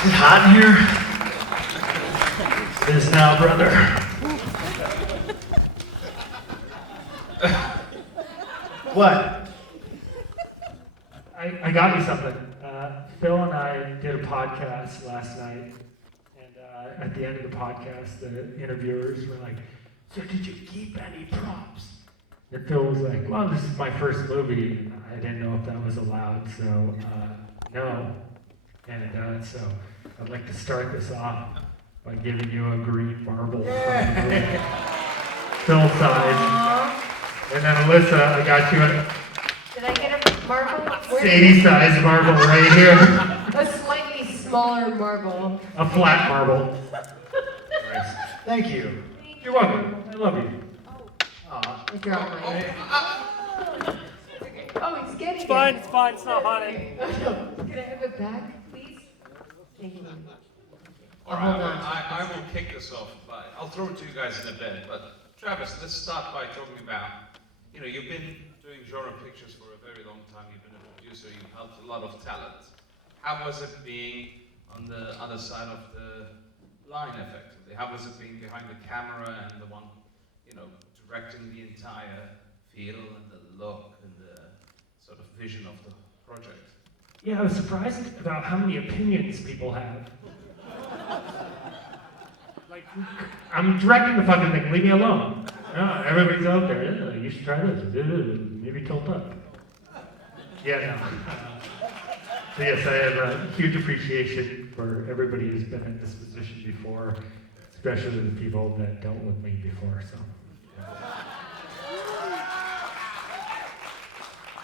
Is it hot in here? It is now, brother. What? I got you something. Phil and I did a podcast last night, and at the end of the podcast, the interviewers were like, "So did you keep any props?" And Phil was like, "Well, this is my first movie, and I didn't know if that was allowed, so no." And so I'd like to start this off by giving you a green marble from the movie, Phil size. And then Elissa, I got you Did I get a marble? Sadie size marble right here. A slightly smaller marble. A flat marble. Nice. Thank you. You're welcome. I love you. I dropped mine. Oh, he's getting It's fine, it. it's fine, it's not hot. Can I have it back, please? Thank you. All Hold right, on. I will kick this off, but I'll throw it to you guys in a bit. But Travis, let's start by talking about, you've been doing genre pictures for a very long time. You've been a producer. You've helped a lot of talent. How was it being on the other side of the line, effectively? How was it being behind the camera and the one, directing the entire feel and the look and the sort of vision of the project? Yeah, I was surprised about how many opinions people have. Like, I'm directing the fucking thing, leave me alone. No, everybody's out there, yeah, you should try this, maybe tilt up. Yeah, no. So yes, I have a huge appreciation for everybody who's been in this position before, especially the people that dealt with me before, so.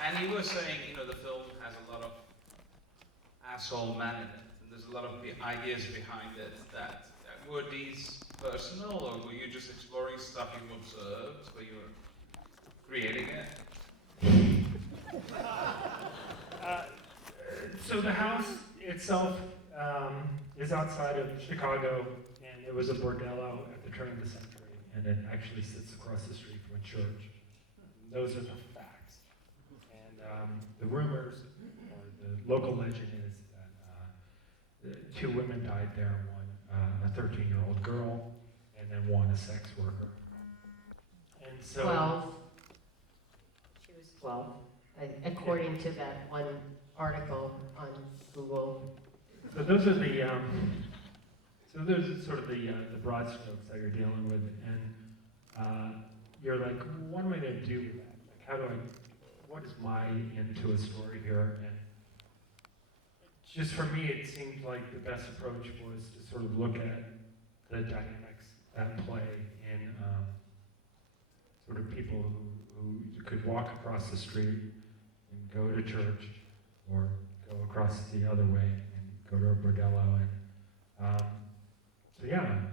And you were saying, the film has a lot of asshole man in it, and there's a lot of ideas behind it that were these personal, or were you just exploring stuff you observed, where you were creating it? So the house itself is outside of Chicago, and it was a bordello at the turn of the century, and it actually sits across the street from a church. Those are the facts. And the rumors, or the local legend is that two women died there, one a 13-year-old girl, and then one a sex worker. And so 12. She was 12, according to that one article on Google. So those are the sort of the broad strokes that you're dealing with, and you're like, what am I going to do with that? Like, what is my into a story here? And just for me, it seemed like the best approach was to sort of look at the dynamics at play in sort of people who could walk across the street and go to church, or go across the other way and go to a bordello. And so yeah, I'm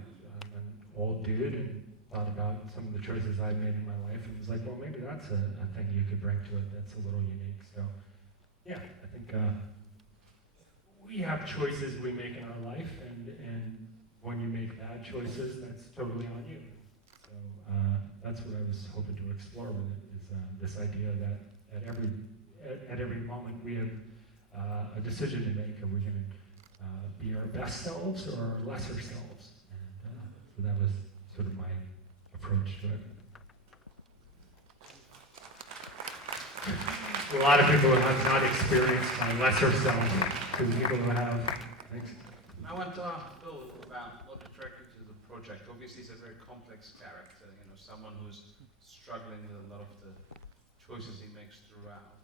an old dude and thought about some of the choices I made in my life, and was like, well, maybe that's a thing you could bring to it that's a little unique. So yeah, I think we have choices we make in our life, and when you make bad choices, that's totally on you. So that's what I was hoping to explore with it, is this idea that at every moment we have a decision to make. Are we going to be our best selves or our lesser selves? And so that was sort of my approach to it. A lot of people have not experienced my lesser self, because people who have. I want to ask Phil about what attracted you to the project. Obviously, he's a very complex character, someone who's struggling with a lot of the choices he makes throughout.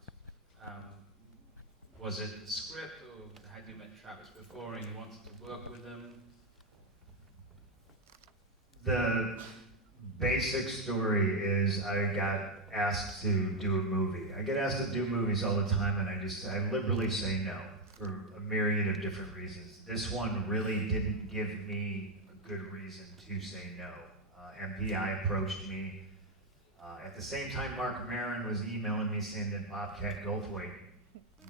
Was it the script, or had you met Travis before and you wanted to work with him? The basic story is I got asked to do a movie. I get asked to do movies all the time, and I liberally say no for a myriad of different reasons. This one really didn't give me a good reason to say no. MPI approached me. At the same time, Mark Maron was emailing me saying that Bobcat Goldthwait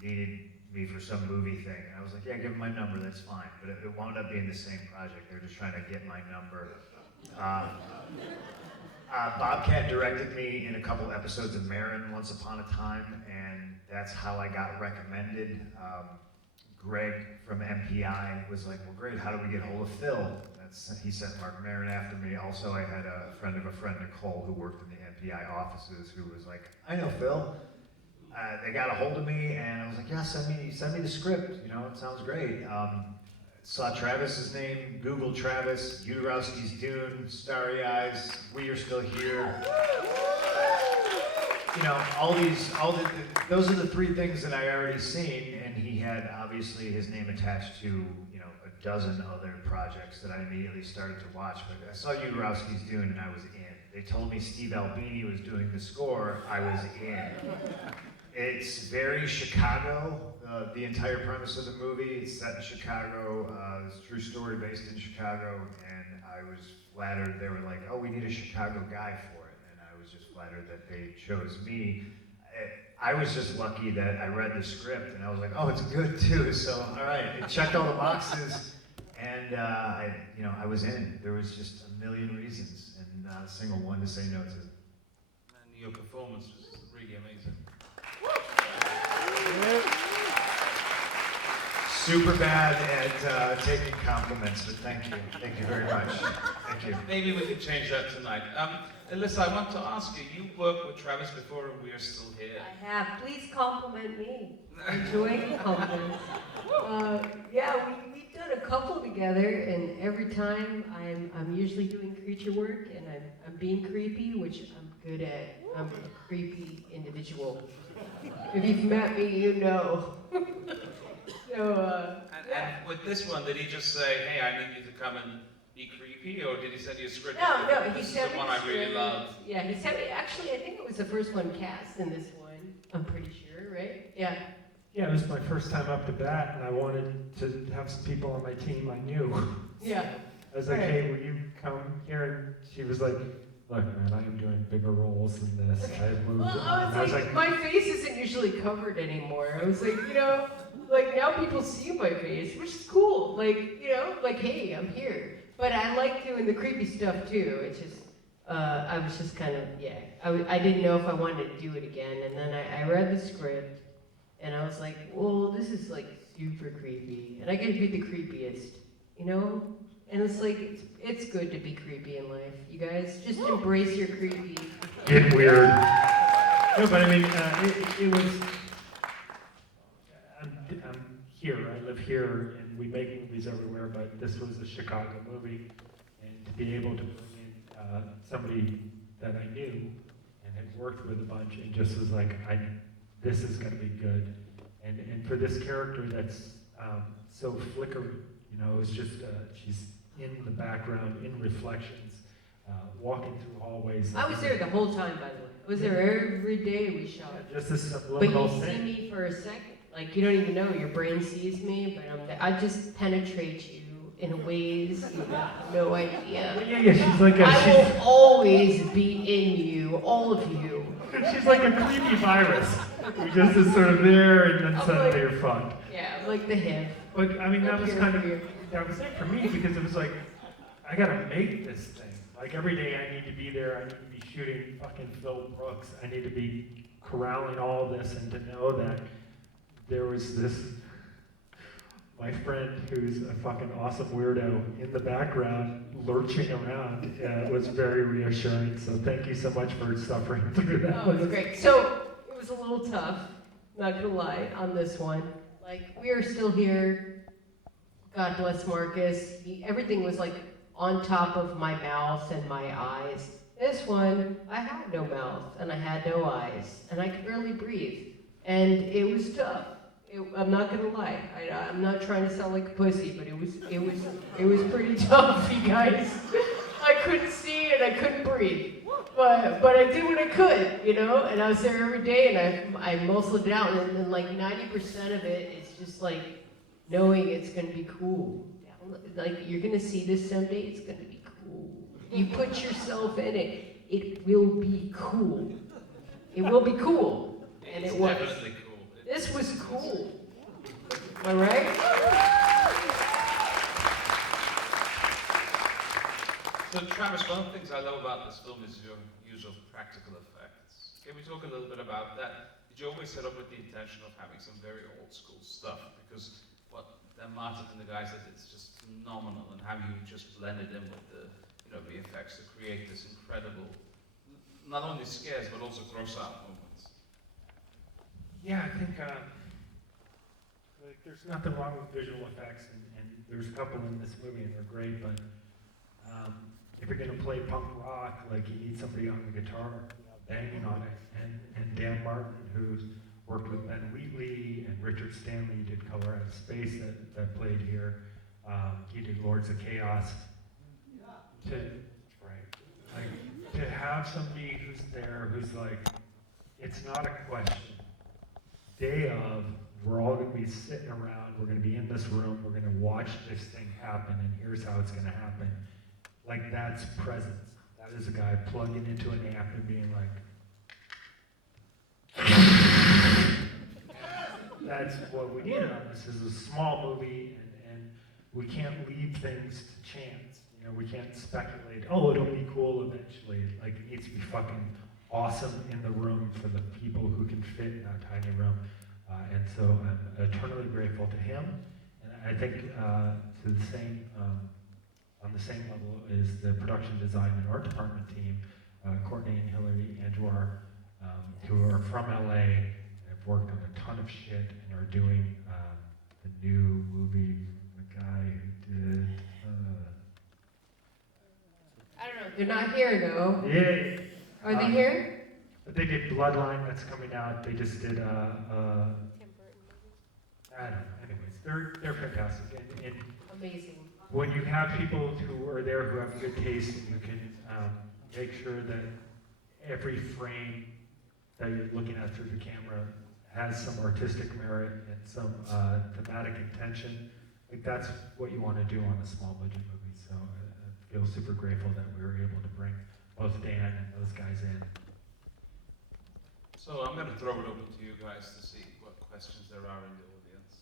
needed me for some movie thing. And I was like, yeah, give him my number, that's fine. But it wound up being the same project. They were just trying to get my number. Bobcat directed me in a couple episodes of Maron once upon a time, and that's how I got recommended. Greg from MPI was like, well, great, how do we get hold of Phil? He sent Mark Maron after me. Also, I had a friend of a friend, Nicole, who worked in the MPI offices, who was like, I know Phil. They got a hold of me, and I was like, yeah, send me the script. You know, it sounds great. Saw Travis's name, Googled Travis, Udarowski's Dune, Starry Eyes, We Are Still Here. You know, those are the three things that I already seen, and he had obviously his name attached to, you know, a dozen other projects that I immediately started to watch. But I saw Udarowski's Dune, and I was in. They told me Steve Albini was doing the score, I was in. It's very Chicago, the entire premise of the movie. It's set in Chicago, it's a true story based in Chicago, and I was flattered. They were like, oh, we need a Chicago guy for it, and I was just flattered that they chose me. I was just lucky that I read the script, and I was like, oh, it's good too, so all right, it checked all the boxes, and I was in. There was just a million reasons, and not a single one to say no to. And your performance was really amazing. Super bad at taking compliments, but thank you very much. Thank you. Maybe we can change that tonight. Elissa, I want to ask you, you worked with Travis before and We Are Still Here. I have. Please compliment me. Enjoying compliments. Yeah, we've done a couple together, and every time I'm usually doing creature work, and I'm being creepy, which I'm good at. I'm a creepy individual. If you've met me, you know. And with this one, did he just say, hey, I need you to come and be creepy, or did he send you a script? No, he this is sent the me one the I really script. love. Yeah, he sent me, actually, I think it was the first one cast in this one. I'm pretty sure, right? Yeah. Yeah, it was my first time up to bat, and I wanted to have some people on my team I knew. Yeah. I was like, Right. hey, will you come here? And she was like, look, man, I am doing bigger roles than this. I've moved Well, on. And I was like, my face isn't usually covered anymore. I was like, you know, like now people see my face, which is cool. Like, you know, like, hey, I'm here. But I like doing the creepy stuff too. It's just, I was just kind of, yeah. I didn't know if I wanted to do it again. And then I read the script, and I was like, well, this is like super creepy. And I get to be the creepiest, you know? And it's like, it's good to be creepy in life. You guys, just embrace your creepy. Get weird. No, but I mean, it was. I'm here. I live here, and we make movies everywhere. But this was a Chicago movie, and to be able to bring in somebody that I knew and had worked with a bunch, and just was like, this is going to be good. And for this character that's so flickery, you know, it's just she's in the background, in reflections, walking through hallways. I was there the whole time, by the way. I was there every day we shot. Just this But subliminal you see thing. me for a second. Like, you don't even know. Your brain sees me, but I'm there. I just penetrate you in ways you have no idea. Yeah, she's like I will always be in you, all of you. she's like a creepy virus. Who just is sort of there, and then I'm suddenly like- you're fucked. Yeah, I'm like the hip. But I mean, that was Here, kind of here. that was it for me, because it was like, I gotta make this thing. Like every day I need to be there. I need to be shooting fucking Phil Brooks. I need to be corralling all this, and to know that there was this, my friend who's a fucking awesome weirdo in the background lurching around was very reassuring. So thank you so much for suffering through that. Oh, it was great. So it was a little tough, not gonna lie, on this one. Like, we are still here. God bless Marcus. Everything was like on top of my mouth and my eyes. This one, I had no mouth and I had no eyes and I could barely breathe. And it was tough. I'm not gonna lie. I'm not trying to sound like a pussy, but it was pretty tough, you guys. I couldn't see and I couldn't breathe. But I did what I could, you know, and I was there every day, and I muscled it out, and then like 90% of it is just like knowing it's gonna be cool. Like, you're gonna see this someday, it's gonna be cool. You put yourself in it, it will be cool. It will be cool, and It's it was. definitely cool. This was cool. Am I right? So Travis, one of the things I love about this film is your use of practical effects. Can we talk a little bit about that? Did you always set up with the intention of having some very old school stuff? Because what Martin and the guys did, it's just phenomenal, and how you just blended in with the VFX to create this incredible, not only scares but also gross out moments. Yeah, I think like there's nothing wrong with visual effects, and there's a couple in this movie and they're great, but if you're gonna play punk rock, like you need somebody on the guitar, banging on it. And Dan Martin, who's worked with Ben Wheatley and Richard Stanley, did Color Out of Space that played here. He did Lords of Chaos. To have somebody who's there who's like, it's not a question. Day of, we're all gonna be sitting around, we're gonna be in this room, we're gonna watch this thing happen, and here's how it's gonna happen. Like, that's presence. That is a guy plugging into an amp and being like, that's what we need on this. This is a small movie, and we can't leave things to chance. You know, we can't speculate, oh, it'll be cool eventually. Like, it needs to be fucking awesome in the room for the people who can fit in that tiny room. And so I'm eternally grateful to him. And I think to the same, on the same level is the production design and art department team, Courtney and Hillary Anduar, who are from LA and have worked on a ton of shit and are doing the new movie, the guy who did... I don't know. They're not here, though. Yeah. Are they here? They did Bloodline, that's coming out. They just did I don't know. Anyways, they're fantastic. And Amazing. when you have people who are there who have good taste, and you can make sure that every frame that you're looking at through the camera has some artistic merit and some thematic intention, like that's what you want to do on a small budget movie. So I feel super grateful that we were able to bring both Dan and those guys in. So I'm going to throw it open to you guys to see what questions there are in the audience.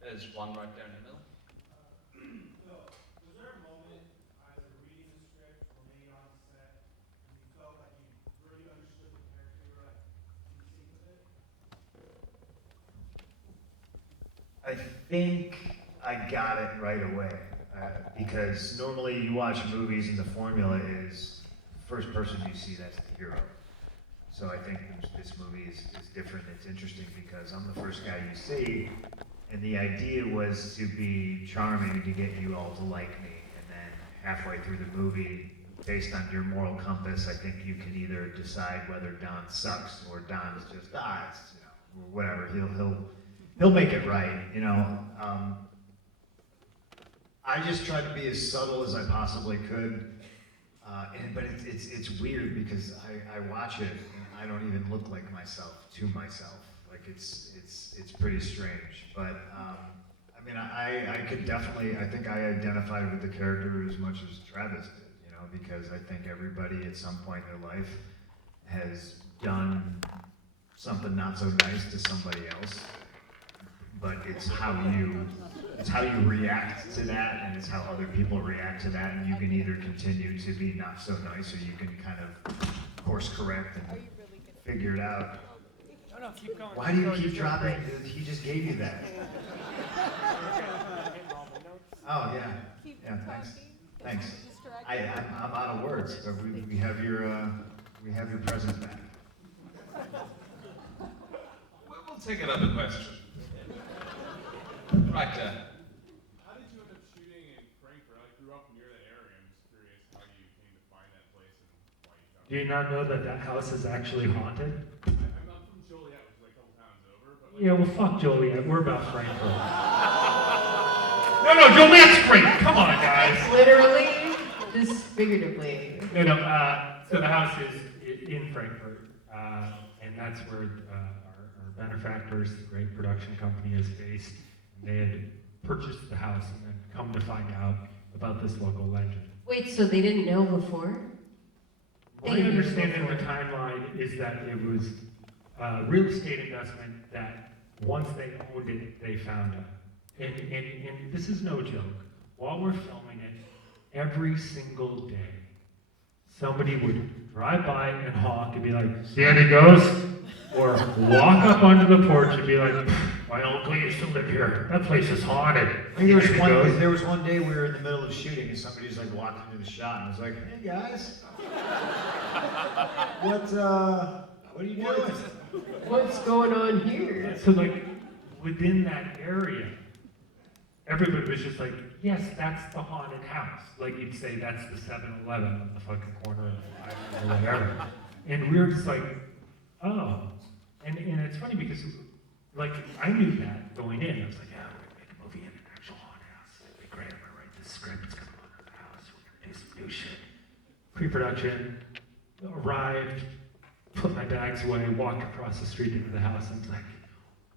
There's one right there in the middle. Was there a moment either reading the script or maybe on set when you felt like you really understood the character, you were like in sync with it? I think I got it right away. Because normally you watch movies and the formula is first person you see, that's the hero. So I think this movie is different. It's interesting because I'm the first guy you see, and the idea was to be charming to get you all to like me. And then halfway through the movie, based on your moral compass, I think you can either decide whether Don sucks or Don's just it's, or whatever. He'll make it right, I just tried to be as subtle as I possibly could, but it's weird because I watch it and I don't even look like myself to myself. Like it's pretty strange. But I could definitely, I think I identified with the character as much as Travis did, because I think everybody at some point in their life has done something not so nice to somebody else. But it's how you react to that, and it's how other people react to that, and you can either continue to be not so nice, or you can kind of course correct and figure it out. No, keep going. Why do you keep dropping? He just gave you that. Oh yeah, yeah. Thanks. I'm out of words, but we have your presence back. We'll take another question. Right there. How did you end up shooting in Frankfurt? I grew up near that area. I'm just curious how you came to find that place and why you found it. Do you not know that house is actually haunted? I'm not from Joliet, which is like a couple towns over, but Yeah, well, fuck Joliet. We're about Frankfurt. No, Joliet's great. Come on, guys. Literally, just figuratively. No. So the house is in Frankfurt, and that's where our benefactors, the great production company, is based. They had purchased the house and then come to find out about this local legend. Wait, so they didn't know before? My understanding of the timeline is that it was a real estate investment that once they owned it, they found out. And this is no joke. While we're filming it, every single day, somebody would drive by and honk and be like, "See any ghosts?" Or walk up onto the porch and be like, my uncle used to live here. That place is haunted. I think Ready to go?" there was one day we were in the middle of shooting and somebody was like walking into the shot and was like, "Hey guys, what are you doing?" What's going on here? So like within that area, everybody was just like, yes, that's the haunted house. Like you'd say that's the 7-Eleven on the fucking corner of or whatever. And we were just like, oh. And it's funny because like I knew that going in. I was like, yeah, we're gonna make a movie in an actual haunted house. It'd be great. I'm gonna write this script, it's gonna go in the house, we're gonna do some new shit. Pre-production, arrived, put my bags away, walked across the street into the house and was like,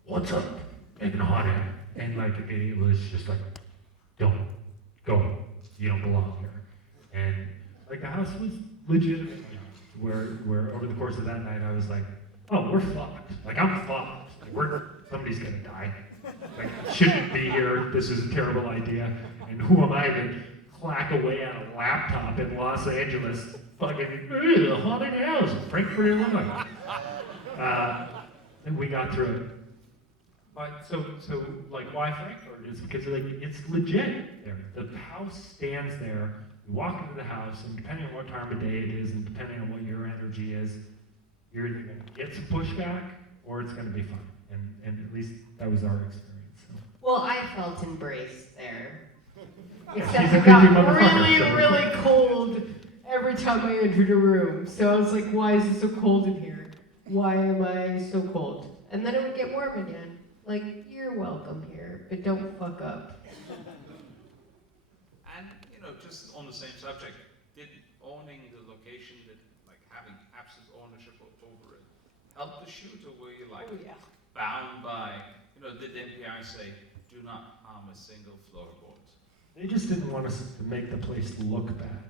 what's up? Making a haunted. And like it was just like, don't go. You don't belong here. And like the house was legitimate. Where over the course of that night I was like, oh, we're fucked. Like I'm fucked. Like, somebody's gonna die. Like shouldn't be here. This is a terrible idea. And who am I to clack away on a laptop in Los Angeles? Fucking haunted house, Frankfurt, Illinois. And we got through it. But so like why Frankfurt is because like it's legit there. The house stands there. You walk into the house, and depending on what time of day it is, and depending on what your energy is, you're either going to get some pushback or it's going to be fun. And at least that was our experience. So. Well, I felt embraced there. He's Except a it got creepy motherfucker, really, so- really cold every time I entered a room. So I was like, why is it so cold in here? Why am I so cold? And then it would get warm again. Like, you're welcome here, but don't fuck up. And, you know, just on the same subject, did owning the location, like having absolute ownership over it, help the shoot, or were you like bound by, you know, did the NPI say, do not harm a single floorboard? They just didn't want us to make the place look bad.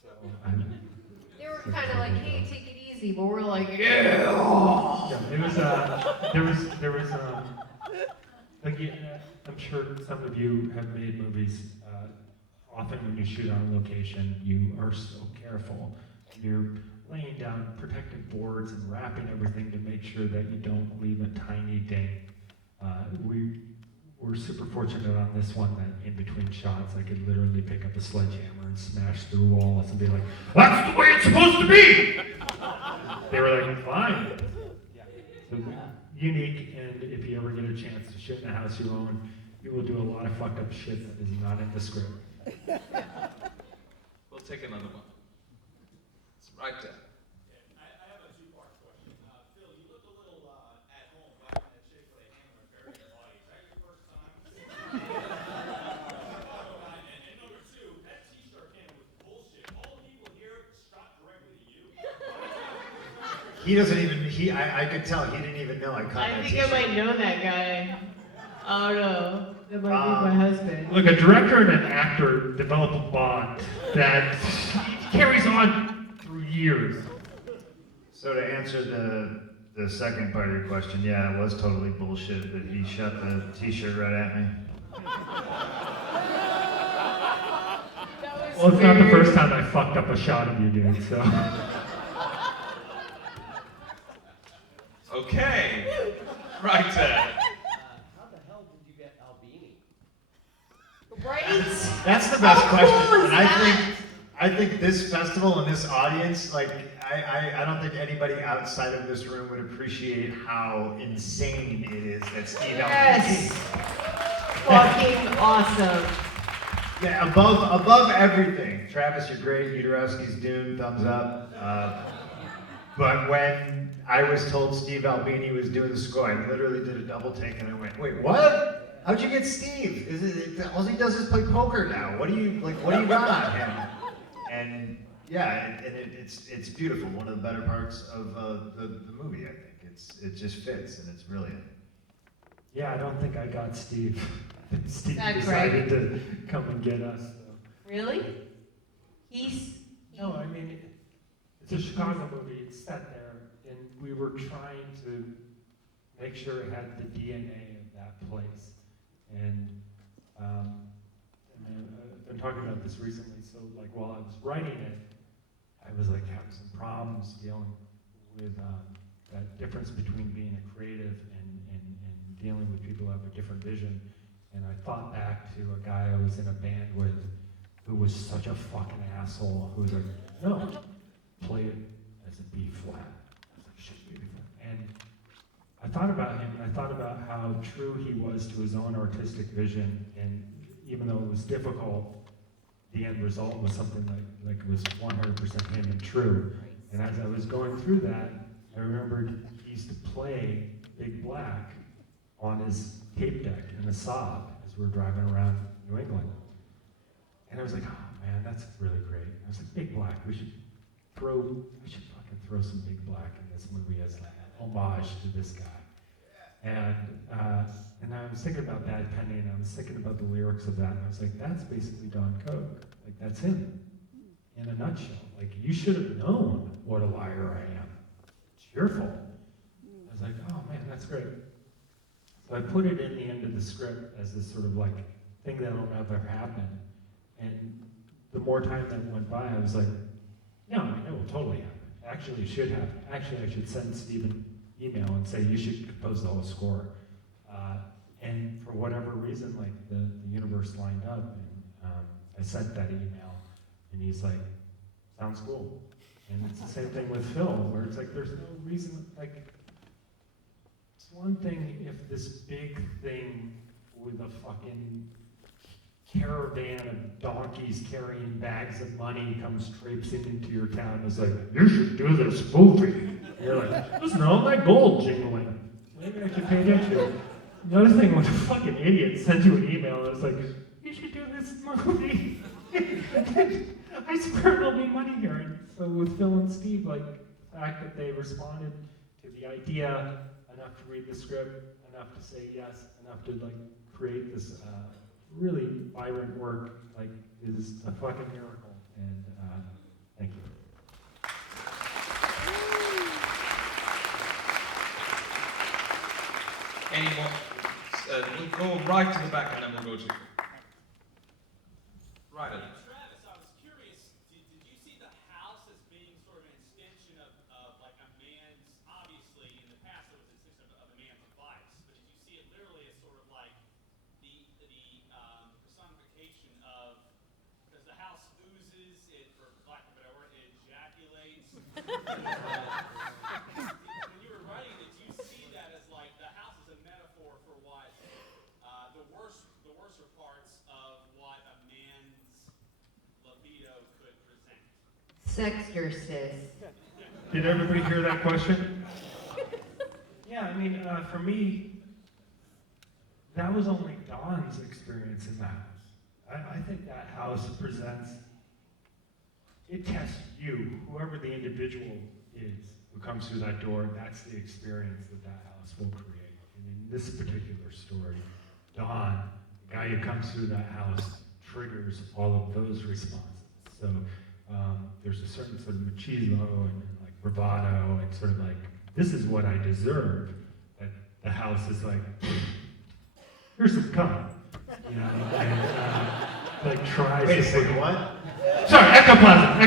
So They were kind of like, hey, take it easy, but we're like, yeah. yeah, it was there was like yeah, I'm sure some of you have made movies. Often when you shoot on location, you are so careful. You're laying down protective boards and wrapping everything to make sure that you don't leave a tiny ding. We were super fortunate on this one that in between shots, I could literally pick up a sledgehammer and smash through walls and be like, "That's the way it's supposed to be." They were like, "Fine." Yeah. So unique, and if you ever get a chance to shoot in a house you own, you will do a lot of fucked up shit that is not in the script. We'll take another one. It's right there. I have a two-part question. Phil, you look a little at home wiping that Chick-fil-A hammer and burying your body. Is that your first time? And number two, that T-shirt can was bullshit. All the people here shot directly to you. He doesn't even, I could tell, he didn't even know I caught I that think I t-shirt. might know that guy. Oh no, that might be my husband. Look, a director and an actor develop a bond that carries on through years. So to answer the second part of your question, yeah, it was totally bullshit that he shot the t-shirt right at me. That was Well, it's not the weird. first time I fucked up a shot of you, dude, so. Okay. Right there. How the hell did you get Albini? Right? That's the best How question. cool is And that? I think this festival and this audience, like, I don't think anybody outside of this room would appreciate how insane it is that Steve Yes. Albini. Fucking awesome. Yeah, above everything. Travis, you're great. Uderowski's Dune, thumbs up. But when I was told Steve Albini was doing the score, I literally did a double take and I went, wait, what? How'd you get Steve? All he does is play poker now. What do you got on him? And yeah, it's beautiful. One of the better parts of the movie, I think. It just fits and it's brilliant. Yeah, I don't think I got Steve. Steve That decided to come and get us. So. Really? He's. No, I mean, it's a Chicago movie. It's set there, and we were trying to make sure it had the DNA of that place. And I mean, I've been talking about this recently. So, like, while I was writing it, I was like having some problems dealing with that difference between being a creative and dealing with people who have a different vision. And I thought back to a guy I was in a band with who was such a fucking asshole, who was like, no, play it as a B flat. I was like, shit, B flat. And I thought about him, and I thought about how true he was to his own artistic vision, and even though it was difficult, the end result was something like was 100% him and true. And as I was going through that, I remembered he used to play Big Black on his tape deck in the Saab as we were driving around New England. And I was like, oh man, that's really great. I was like, Big Black, we should fucking throw some Big Black in this movie as an homage to this guy. And I was thinking about Bad Penny, and I was thinking about the lyrics of that, and I was like, that's basically Don Coke. Like, that's him, in a nutshell. Like, you should have known what a liar I am. It's your fault. I was like, oh man, that's great. So I put it in the end of the script as this sort of like thing that'll never happen. And the more time that went by, I was like, no, I mean, it will totally happen. Actually, it should happen. Actually, I should send Steve an email and say, you should compose the whole score. And for whatever reason, like the universe lined up, and I sent that email, and he's like, sounds cool. And it's the same thing with Phil, where it's like, there's no reason, like, it's one thing if this big thing with a fucking caravan of donkeys carrying bags of money comes traipsing into your town and is like, you should do this movie. And you're like, listen to all that gold jingling. Maybe I should pay attention. The other thing when a fucking idiot sends you an email and it's like, you should do this movie. I swear there'll be money here. And so with Phil and Steve, like the fact that they responded to the idea enough to read the script, enough to say yes, enough to like create this really vibrant work, like is a fucking miracle. And thank you. Any more? We'll go right to the back and then we'll go to you. Right. Travis, I was curious, did you see the house as being sort of an extension of like a man's, obviously in the past it was an extension of a man's vice, but did you see it literally as sort of like the personification of, because the house oozes, it, for lack of a better word, it ejaculates. When you were writing, did you see that as like the house is a metaphor for what the worser parts of what a man's libido could present? Sexter, sis. Did everybody hear that question? Yeah, I mean, for me, that was only Don's experience in the house. I think that house presents, it tests you, whoever the individual is who comes through that door, that's the experience that that house will create. And in this particular story, Don, the guy who comes through that house, triggers all of those responses. So there's a certain sort of machismo and like bravado and sort of like, this is what I deserve. That the house is like, here's some cum, you know, and like tries Wait a to say, second, what? sorry, ectoplasm.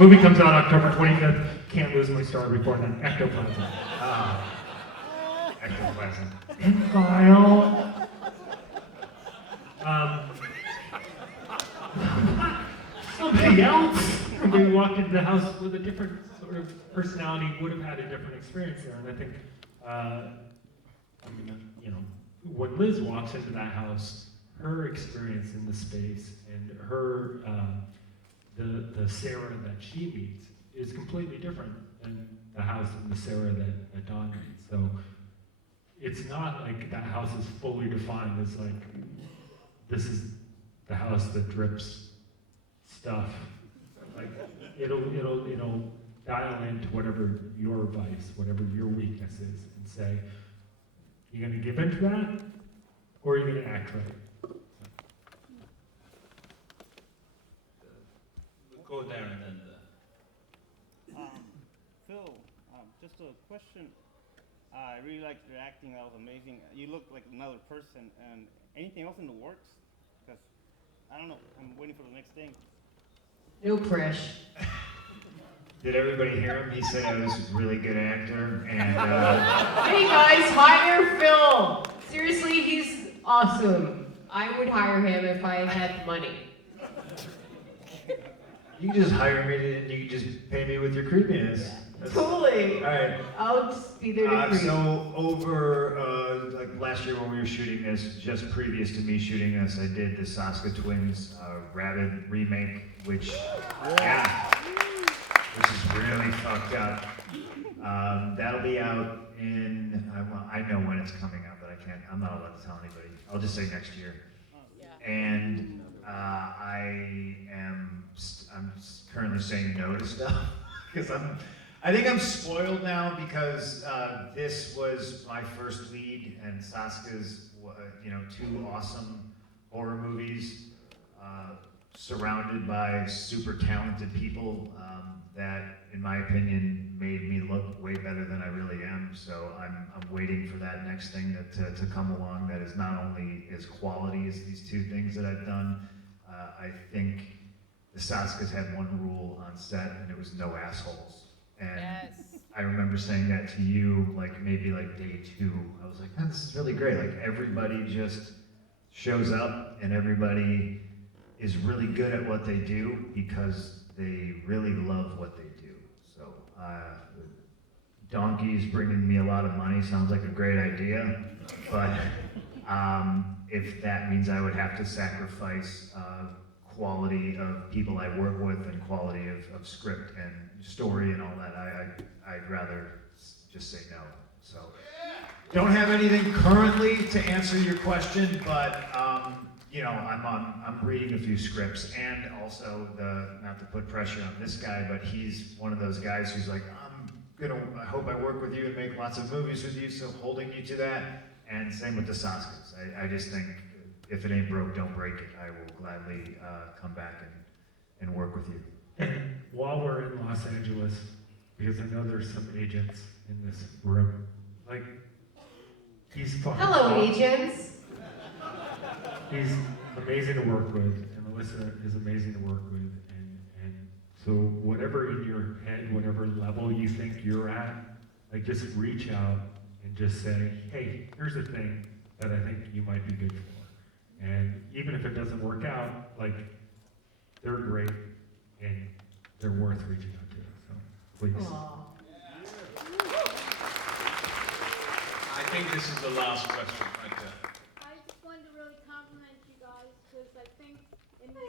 Movie comes out October 25th. Can't lose my star before then. Ectoplasm. Ectoplasm. And vile. Somebody else, when we walked into the house with a different sort of personality, would have had a different experience there. And I think, I mean, you know, when Liz walks into that house, her experience in the space and her, the Sarah that she meets is completely different than the house and the Sarah that Dawn meets. So it's not like that house is fully defined as like, this is the house that drips stuff. Like it'll dial into whatever your vice, whatever your weakness is, and say, you gonna give into that, or are you gonna act right? We'll go there and then. Phil, just a question. I really liked your acting. That was amazing. You look like another person. And anything else in the works? Because I don't know. I'm waiting for the next thing. No press. Did everybody hear him? He said I was a really good actor, and Hey guys, hire Phil. Seriously, he's awesome. I would hire him if I had money. you can just hire me and you can just pay me with your creepiness. Totally. All right. I'll just be there to creep. So over like last year when we were shooting this, just previous to me shooting this, I did the Saska Twins Rabbit remake, which which is really fucked up. That'll be out in well, I know when it's coming out, but I'm not allowed to tell anybody. I'll just say next year. And I'm currently saying no to stuff because I think I'm spoiled now because this was my first lead and Saska's, two awesome horror movies surrounded by super talented people that, in my opinion, made me look way better than I really am. So I'm waiting for that next thing to come along that is not only as quality as these two things that I've done. I think the Saskas had one rule on set, and it was no assholes. And I remember saying that to you, maybe day 2. I was like, oh, this is really great. Everybody just shows up, and everybody is really good at what they do because they really love what they do. So, donkeys bringing me a lot of money sounds like a great idea, but if that means I would have to sacrifice quality of people I work with and quality of script and story and all that, I'd rather just say no. So, don't have anything currently to answer your question, but I'm reading a few scripts, and also not to put pressure on this guy, but he's one of those guys who's like, I hope I work with you and make lots of movies with you, so holding you to that. And same with the Saskas. I just think if it ain't broke, don't break it. I will gladly come back and work with you. And while we're in Los Angeles, because I know there's some agents in this room, he's fucking Hello, awesome. agents. He's amazing to work with, and Elissa is amazing to work with, and so whatever in your head, whatever level you think you're at, just reach out and just say, hey, here's a thing that I think you might be good for. And even if it doesn't work out, they're great, and they're worth reaching out to, so please. Aw. I think this is the last question right there. I just wanted to really compliment you guys because I think in this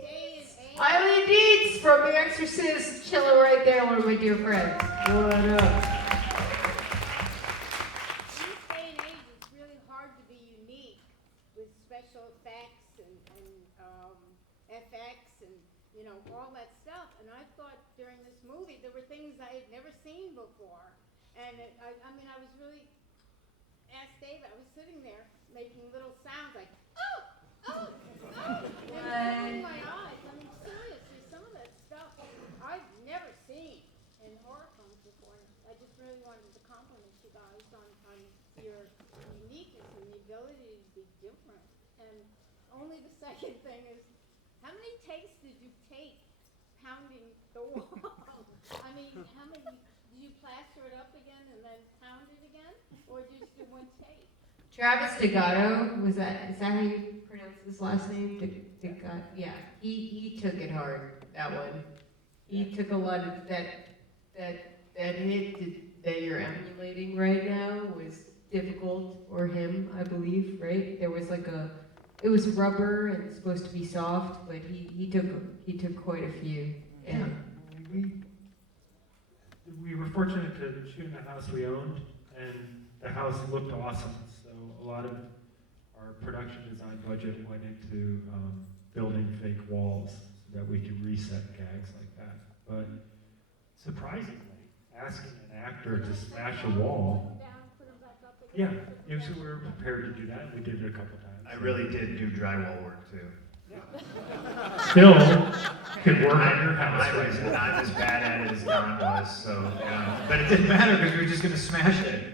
day and age, Eileen Dietz from The Exorcist, chilling right there, one of my dear friends. What up? in this day and age, it's really hard to be unique with special effects and FX and all that stuff. And I thought during this movie there were things I had never seen before. And I was really asked David. I was sitting there making little sounds like oh, and my eyes. I mean, seriously, some of that stuff I've never seen in horror films before. I just really wanted to compliment you guys on your uniqueness and the ability to be different. And only the second thing is, how many takes did you take pounding the wall? I mean, how many? Did you plaster it up again and then pound it again, or did you just do one take? Travis Degato, is that how you pronounce his last name? Degato, yeah. He took it hard, that one. He took a lot of that hit that you're emulating right now was difficult for him, I believe, right? There was it was rubber and it's supposed to be soft, but he took quite a few. Yeah, we were fortunate to shoot in a house we owned, and the house looked awesome. So a lot of our production design budget went into building fake walls so that we could reset gags like that. But surprisingly, asking an actor to smash a wall, yeah, so we were prepared to do that. We did it a couple times. I really did do drywall work too. Still could work on your house. I was not as bad at it as Don was, so but it didn't matter because we were just gonna smash it.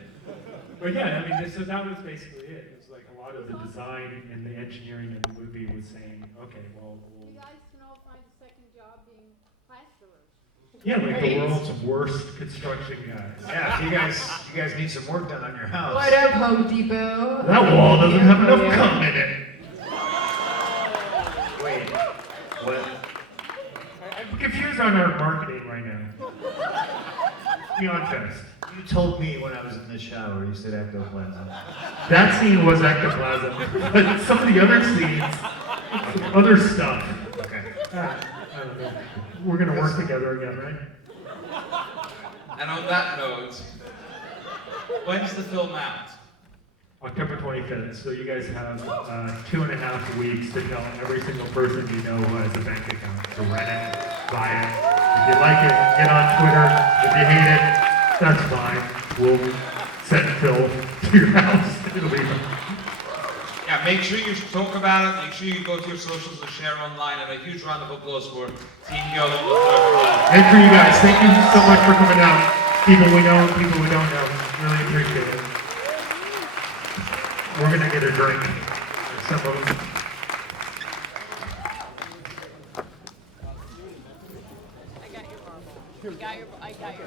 But yeah, so that was basically it. It was a lot of the design and the engineering of the movie was saying, okay, well You guys can all find a second job being plasterers. Yeah, like the Right? world's worst construction guys. Yeah, if you guys need some work done on your house. What up, Home Depot? That wall doesn't have enough Yeah. cum in it. Wait, what? I'm confused on our marketing right now. Be honest. You told me when I was in the shower, you said ectoplasm. That scene was ectoplasm, but some of the other scenes, other stuff. Okay. I don't know. We're gonna work together again, right? And on that note, when's the film out? October 25th. So you guys have 2.5 weeks to tell every single person you know who has a bank account to rent it, buy it. If you like it, get on Twitter. If you hate it, that's fine. We'll send Phil to your house. It'll be fun. Yeah, make sure you talk about it. Make sure you go to your socials and share online. And a huge round of applause for Team Young. And for you guys, thank you so much for coming out. People we know, people we don't know. Really appreciate it. We're gonna get a drink. Some of us. I got your marble. I got your